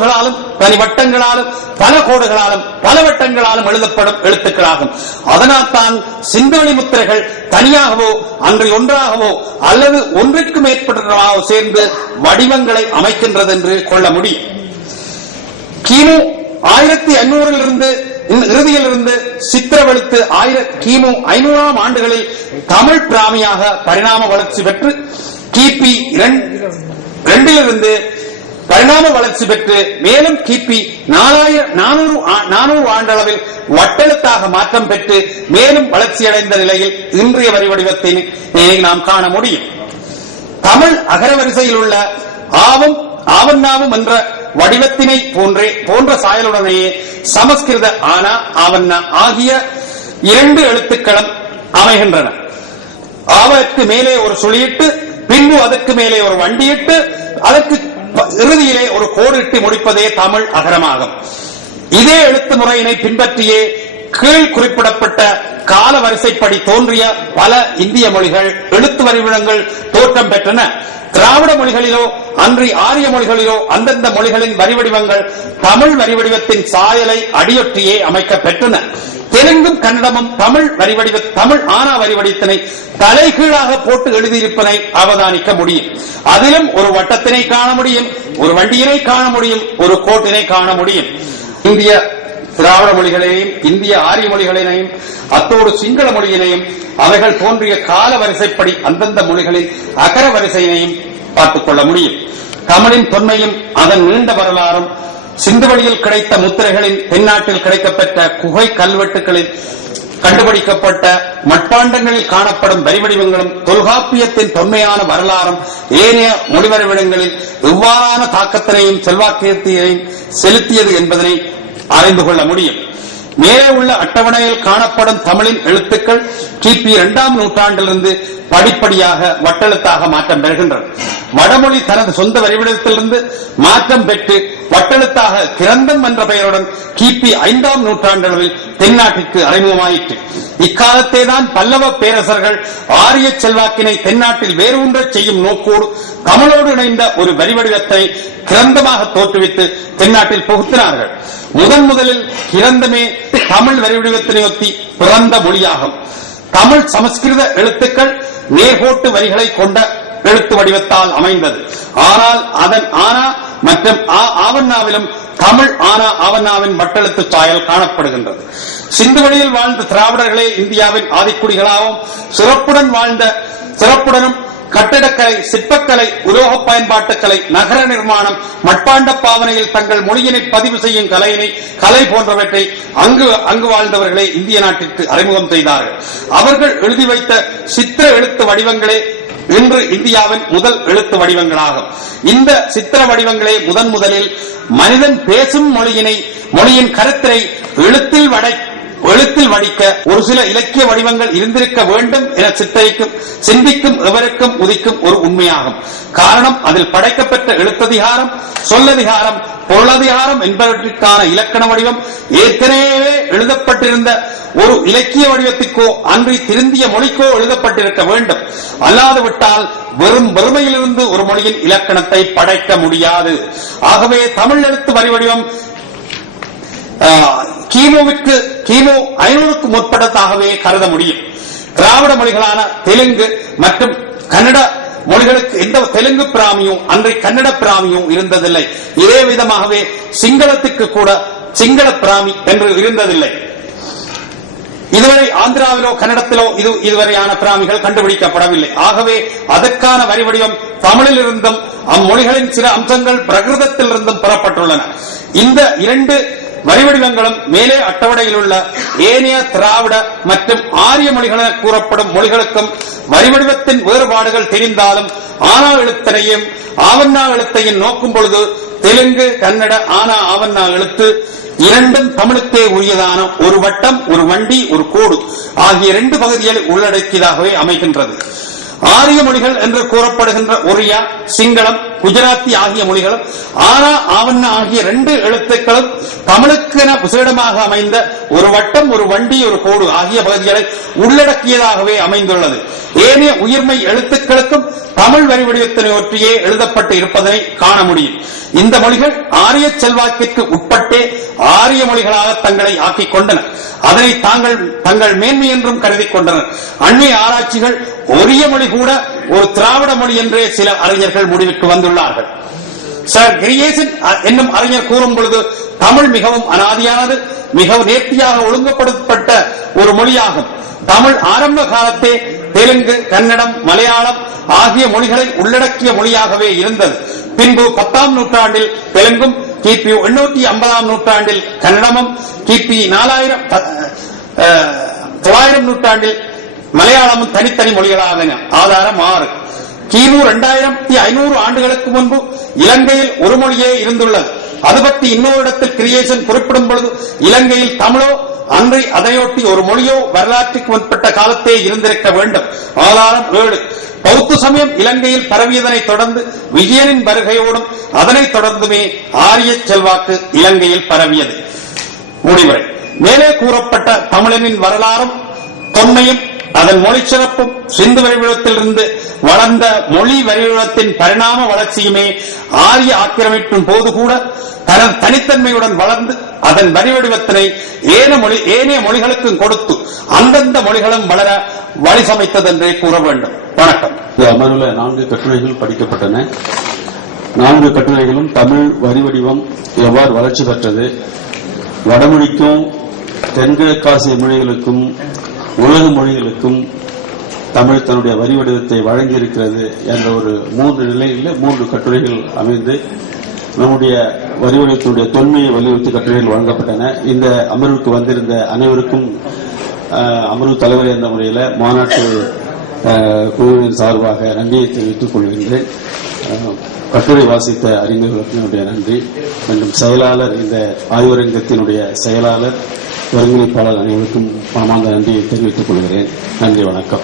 கோடுகளாலும் தனி வட்டங்களாலும் பல கோடுகளாலும் பல வட்டங்களாலும் எழுதப்படும் எழுத்துக்களாகும். அதனால் தான் சிந்தனை முத்திரைகள் தனியாகவோ அன்று ஒன்றாகவோ அல்லது ஒன்றிற்கு மேற்பட்டவோ சேர்ந்து வடிவங்களை அமைக்கின்றது என்று கொள்ள முடியும் கிமு ஆயிரத்தி ஐநூறில் இருந்து இறுதியில் இருந்து சித்திரவெழுத்து ஆயிர கிமு ஐநூறாம் ஆண்டுகளில் தமிழ் பிராமியாக பரிணாம வளர்ச்சி பெற்று கிபி இரண்டிலிருந்து பரிணாம வளர்ச்சி பெற்று மேலும் கிபி நாலாயிரம் நானூறு நானூறு ஆண்டளவில் வட்டெழுத்தாக மாற்றம் பெற்று மேலும் வளர்ச்சியடைந்த நிலையில் இன்றைய வரி வடிவத்தை நாம் காண முடியும். தமிழ் அகரவரிசையில் உள்ள ஆவும் ஆவண்ணாவும் என்ற வடிவத்தினை போன்றே போன்ற சாயலுடனேயே சமஸ்கிருத ஆனா ஆவண்ணா ஆகிய இரண்டு எழுத்துக்களும் அமைகின்றன. ஆவதற்கு மேலே ஒரு சுழியிட்டு பின்பு அதற்கு மேலே ஒரு வண்டியிட்டு அதற்கு இறுதியிலே ஒரு கோடிட்டு முடிப்பதே தமிழ் அகரமாகும். இதே எழுத்து முறையினை பின்பற்றியே கீழ் குறிப்பிடப்பட்ட கால வரிசைப்படி தோன்றிய பல இந்திய மொழிகள் எழுத்து வரிவிடங்கள் தோற்றம் பெற்றன. திராவிட மொழிகளிலோ அன்றி ஆரிய மொழிகளிலோ அந்தந்த மொழிகளின் வரிவடிவங்கள் தமிழ் வரிவடிவத்தின் சாயலை அடியொற்றியே அமைக்க பெற்றன. தெலுங்கும் கன்னடமும் தமிழ் வரிவடிவ தமிழ் ஆனா வரிவடித்தனை தலைகீழாக போட்டு எழுதியிருப்பதை அவதானிக்க முடியும். அதிலும் ஒரு வட்டத்தினை காண முடியும் ஒரு வண்டியினை காண முடியும் ஒரு கோட்டினை காண முடியும். இந்திய திராவிட மொழிகளையும் இந்திய ஆரிய மொழிகளினையும் அத்தோடு சிங்கள மொழியினையும் அவைகள் தோன்றிய கால வரிசைப்படி அந்தந்த மொழிகளின் அகர வரிசையினையும் பார்த்துக் கொள்ள முடியும். தமிழின் தொன்மையும் அதன் நீண்ட வரலாறும் சிந்துவெளியில் கிடைத்த முத்திரைகளின் தென்னாட்டில் கிடைக்கப்பெற்ற குகை கல்வெட்டுகளில் கண்டுபிடிக்கப்பட்ட மட்பாண்டங்களில் காணப்படும் வரிவடிவங்களும் தொல்காப்பியத்தின் தொன்மையான வரலாறும் ஏனைய மொழிவரிவிடங்களில் எவ்வாறான தாக்கத்தினையும் செல்வாக்கியத்தையும் செலுத்தியது என்பதனை ஆய்ந்து கொள்ள முடியும். மேலே உள்ள அட்டவணையில் காணப்படும் தமிழின் எழுத்துக்கள் கிபி இரண்டாம் நூற்றாண்டிலிருந்து படிப்படியாக வட்டெழுத்தாக மாற்றம் பெறுகின்றன. வடமொழி தனது சொந்த வரைவிடத்திலிருந்து மாற்றம் பெற்று வட்டெழுத்தாக கிரந்தம் என்ற பெயருடன் கிபி ஐந்தாம் நூற்றாண்டளவில் தென்னாட்டிற்கு அறிமுகமாயிற்று. இக்காலத்தே தான் பல்லவ பேரரசர்கள் ஆரிய செல்வாக்கினை தென்னாட்டில் வேறு வேரூன்றச் செய்யும் நோக்கோடு தமிழோடு இணைந்த ஒரு வரிவடிவத்தை கிரந்தமாக தோற்றுவித்து தென்னாட்டில் புகுத்தினார்கள். முதன் முதலில் கிரந்தமே தமிழ் வரிவடிவத்தினை ஒத்தி பிறந்த மொழியாகும். தமிழ் சமஸ்கிருத எழுத்துக்கள் நேர்கோட்டு வரிகளை கொண்ட எழுத்து வடிவத்தால் அமைந்தது. ஆனால் அதன் ஆனால் மற்றும் ஆவண்ணாவிலும் தமிழ் ஆனா ஆவண்ணாவின் மட்டெழுத்து சாயல் காணப்படுகின்றது. சிந்துவெளியில் வாழ்ந்த திராவிடர்களே இந்தியாவின் ஆதிக்குடிகளாகவும் சிறப்புடன் வாழ்ந்த சிறப்புடனும் கட்டிடக்கலை சிற்பக்கலை உலோக பயன்பாட்டுக்கலை நகர நிர்மாணம் மட்பாண்ட பாவனையில் தங்கள் மொழியினை பதிவு செய்யும் கலையினை கலை போன்றவற்றை அங்கு அங்கு வாழ்ந்தவர்களே இந்திய நாட்டிற்கு அறிமுகம் செய்தார்கள். அவர்கள் எழுதி வைத்த சித்திர எழுத்து வடிவங்களே இன்று இந்தியாவின் முதல் எழுத்து வடிவங்களாகும். இந்த சித்திர வடிவங்களே முதன் முதலில் மனிதன் பேசும் மொழியினை மொழியின் கருத்தினை எழுத்தில் வடை எழுத்தில் வடிக்க ஒரு சில இலக்கிய வடிவங்கள் இருந்திருக்க வேண்டும் என சித்தரிக்கும் சிந்திக்கும் எவருக்கும் உதிக்கும் ஒரு உண்மையாகும். காரணம் அதில் படைக்கப்பட்ட எழுத்ததிகாரம் சொல்லதிகாரம் பொருளதிகாரம் என்பவற்றிற்கான இலக்கண வடிவம் ஏற்கனவே எழுதப்பட்டிருந்த ஒரு இலக்கிய வடிவத்திற்கோ அன்றி திருந்திய மொழிக்கோ எழுதப்பட்டிருக்க வேண்டும். அல்லாது விட்டால் வெறும் வறுமையிலிருந்து ஒரு மொழியின் இலக்கணத்தை படைக்க முடியாது. ஆகவே தமிழ் எழுத்து வரி வடிவம் ஆஹ், கிமுவிற்கு கிமு ஐநூறுக்கு முற்பட்டதாகவே கருத முடியும். திராவிட மொழிகளான தெலுங்கு மற்றும் கன்னட மொழிகளுக்கு எந்த தெலுங்கு பிராமியும் அன்றை கன்னட பிராமியும் இருந்ததில்லை. இதே விதமாகவே சிங்களத்துக்கு கூட சிங்கள பிராமி என்று இருந்ததில்லை. இதுவரை ஆந்திராவிலோ கன்னடத்திலோ இது இதுவரையான பிராமிகள் கண்டுபிடிக்கப்படவில்லை. ஆகவே அதற்கான வரி வடிவம் தமிழில் இருந்தும் அம்மொழிகளின் சில அம்சங்கள் பிரகிருதத்தில் இருந்தும் பெறப்பட்டுள்ளன. இந்த இரண்டு வரிவடிவங்களும் மேலே அட்டவணையில் உள்ள ஏனைய திராவிட மற்றும் ஆரிய மொழிகள் என கூறப்படும் மொழிகளுக்கும் வரிவடிவத்தின் வேறுபாடுகள் தெரிந்தாலும் ஆனா எழுத்தனையும் ஆவண்ணா எழுத்தையும் நோக்கும் பொழுது தெலுங்கு கன்னட ஆனா ஆவண்ணா எழுத்து இரண்டும் தமிழுக்கே உரியதான ஒரு வட்டம் ஒரு வண்டி ஒரு கோடு ஆகிய இரண்டு பகுதிகளை உள்ளடக்கியதாகவே அமைகின்றது. ஆரிய மொழிகள் என்று கூறப்படுகின்ற ஒரியா சிங்களம் குஜராத்தி ஆகிய மொழிகளும் ஆனா ஆவண்ண ஆகிய ரெண்டு எழுத்துக்களும் தமிழுக்கென புசிடமாக அமைந்த ஒரு வட்டம் ஒரு வண்டி ஒரு கோடு ஆகிய பகுதிகளை உள்ளடக்கியதாகவே அமைந்துள்ளது. ஏனைய உயிர்மை எழுத்துக்களுக்கும் தமிழ் வரி வடிவத்தினை ஒற்றியே எழுதப்பட்டு இருப்பதனை காண முடியும். இந்த மொழிகள் ஆரிய செல்வாக்கிற்கு உட்பட்டே ஆரிய மொழிகளாக தங்களை ஆக்கிக் கொண்டன. அதனை தாங்கள் தங்கள் மேன்மை என்றும் கருதி கொண்டனர். அந்நிய ஆராய்ச்சிகள் ஒரிய மொழி கூட ஒரு திராவிட மொழி என்றே சில அறிஞர்கள் முடிவுக்கு வந்துள்ளார்கள். சார் கிரியேசன் என்னும் அறிஞர் கூறும் பொழுது தமிழ் மிகவும் அனாதியானது மிகவும் நேர்த்தியாக ஒழுங்குபடுத்தப்பட்ட ஒரு மொழியாகும். தமிழ் ஆரம்ப காலத்தே தெலுங்கு கன்னடம் மலையாளம் ஆகிய மொழிகளை உள்ளடக்கிய மொழியாகவே இருந்தது. பின்பு பத்தாம் நூற்றாண்டில் தெலுங்கும் கிபி எண்ணூற்றி ஐம்பதாம் நூற்றாண்டில் கன்னடமும் கிபி நாலாயிரம் தொள்ளாயிரம் நூற்றாண்டில் மலையாளமும் தனித்தனி மொழிகளாகின. ஆதாரம் ஆறு. கிமு இரண்டாயிரத்தி ஐநூறு ஆண்டுகளுக்கு முன்பு இலங்கையில் ஒரு மொழியே இருந்துள்ளது. அது பற்றி இன்னொரு இடத்தில் கிரியேஷன் குறிப்பிடும் பொழுது இலங்கையில் தமிழோ அன்றை அதையொட்டி ஒரு மொழியோ வரலாற்றுக்கு முற்பட்ட காலத்தே இருந்திருக்க வேண்டும். ஆதாரம் ஏழு. பௌத்த சமயம் இலங்கையில் பரவியதனை தொடர்ந்து விஜயனின் வருகையோடும் அதனைத் தொடர்ந்துமே ஆரிய செல்வாக்கு இலங்கையில் பரவியது. முடிவுரை. மேலே கூறப்பட்ட தமிழனின் வரலாறும் தொன்மையும் அதன் மொழி சிறப்பும் சிந்து வரைவிடத்திலிருந்து வளர்ந்த மொழி வரைவிடத்தின் பரிணாம வளர்ச்சியுமே ஆரிய ஆக்கிரமிப்பின் போது கூட தனது தனித்தன்மையுடன் வளர்ந்து அதன் வரிவடிவத்தினை ஏன மொழி ஏனைய மொழிகளுக்கும் கொடுத்து அந்தந்த மொழிகளும் வளர வழி சமைத்தது என்றே கூற வேண்டும். வணக்கம். அமர்வில் நான்கு கட்டுரைகள் படிக்கப்பட்டன. நான்கு கட்டுரைகளும் தமிழ் வரி வடிவம் எவ்வாறு வளர்ச்சி பெற்றது வடமொழிக்கும் தென்கிழக்காசிய மொழிகளுக்கும் உலக மொழிகளுக்கும் தமிழ் தன்னுடைய வரி வடிவத்தை வழங்கியிருக்கிறது என்ற ஒரு மூன்று நிலையில் மூன்று கட்டுரைகள் அமைந்து நம்முடைய வரி தொன்மையை வலியுறுத்தி கட்டுரைகள் வழங்கப்பட்டன. இந்த அமர்வுக்கு வந்திருந்த அனைவருக்கும் அமர்வு தலைவர் என்ற முறையில் மாநாட்டு குழுவின் சார்பாக நன்றியை தெரிவித்துக் கொள்கின்றேன். கட்டுரை வாசித்த அறிஞர்களுக்கு நன்றி. மற்றும் செயலாளர் இந்த ஆய்வரங்கத்தினுடைய செயலாளர் ஒருங்கிணைப்பாளர் அனைவருக்கும் மனமார்ந்த நன்றியை தெரிவித்துக் கொள்கிறேன். நன்றி வணக்கம்.